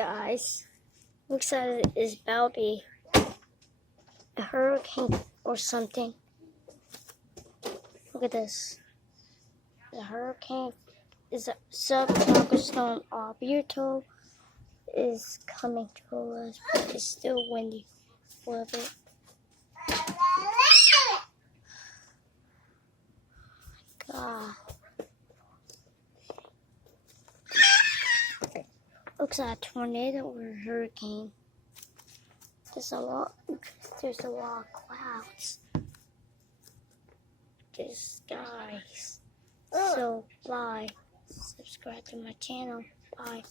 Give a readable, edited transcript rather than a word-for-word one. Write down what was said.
guys. Looks like it's about to be a hurricane or something. Look at this. The hurricane is a subtropical storm. Alberto is coming to us, but it's still windy a little bit. God. Looks like a tornado or a hurricane. There's a lot of clouds. This guys. So bye. Subscribe to my channel. Bye.